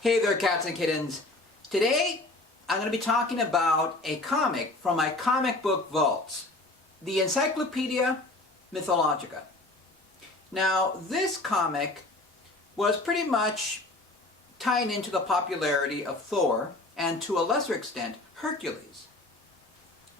Hey there, cats and kittens. Today I'm going to be talking about a comic from my comic book vaults, the Encyclopedia Mythologica. Now, this comic was pretty much tying into the popularity of Thor and, to a lesser extent, Hercules.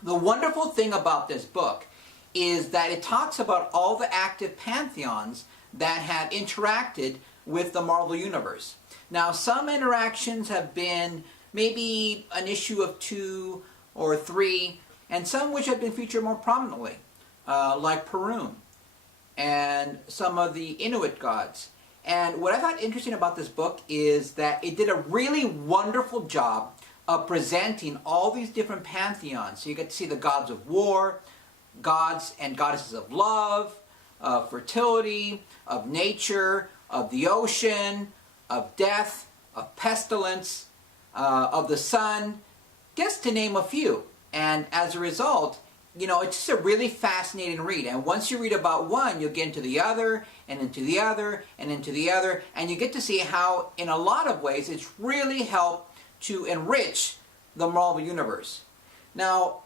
The wonderful thing about this book is that it talks about all the active pantheons that have interacted with the Marvel Universe. Now, some interactions have been maybe an issue of 2 or 3, and some which have been featured more prominently, like Perun and some of the Inuit gods. And what I thought interesting about this book is that it did a really wonderful job of presenting all these different pantheons. So you get to see the gods of war, gods and goddesses of love, of fertility, of nature, of the ocean, of death, of pestilence, of the sun, just to name a few. And as a result, you know, it's just a really fascinating read. And once you read about one, you'll get into the other, and into the other, and into the other, and you get to see how, in a lot of ways, it's really helped to enrich the Marvel Universe. Now,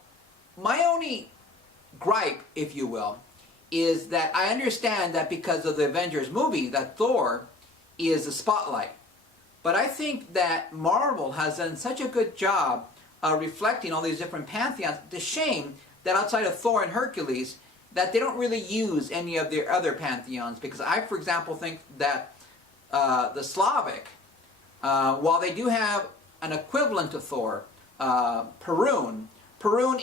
my only gripe, if you will, is that I understand that because of the Avengers movie, that Thor is the spotlight. But I think that Marvel has done such a good job of reflecting all these different pantheons. It's a shame that outside of Thor and Hercules, that they don't really use any of their other pantheons. Because I, for example, think that the Slavic, while they do have an equivalent to Thor, Perun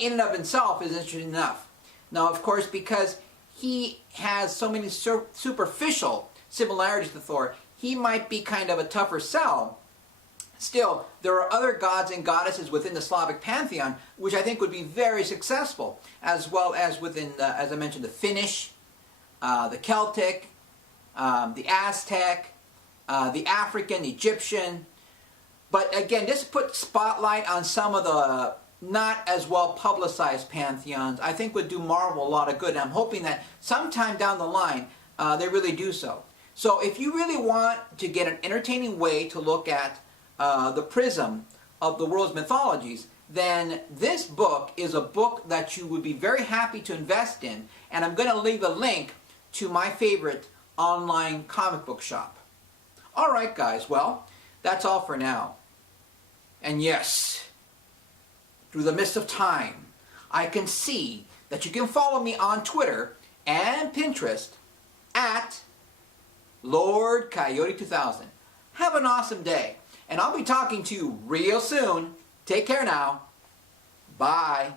in and of himself is interesting enough. Now, of course, because he has so many superficial similarities to Thor, he might be kind of a tougher sell. Still, there are other gods and goddesses within the Slavic pantheon which I think would be very successful, as well as within, as I mentioned, the Finnish, the Celtic, the Aztec, the African, the Egyptian. But again, this puts spotlight on some of the not as well publicized pantheons. I think would do Marvel a lot of good, and I'm hoping that sometime down the line they really do so. So if you really want to get an entertaining way to look at the prism of the world's mythologies, then this book is a book that you would be very happy to invest in, and I'm going to leave a link to my favorite online comic book shop. Alright guys, well, that's all for now. And yes, through the mist of time, I can see that you can follow me on Twitter and Pinterest at Lord Coyote 2000. Have an awesome day, and I'll be talking to you real soon. Take care now. Bye.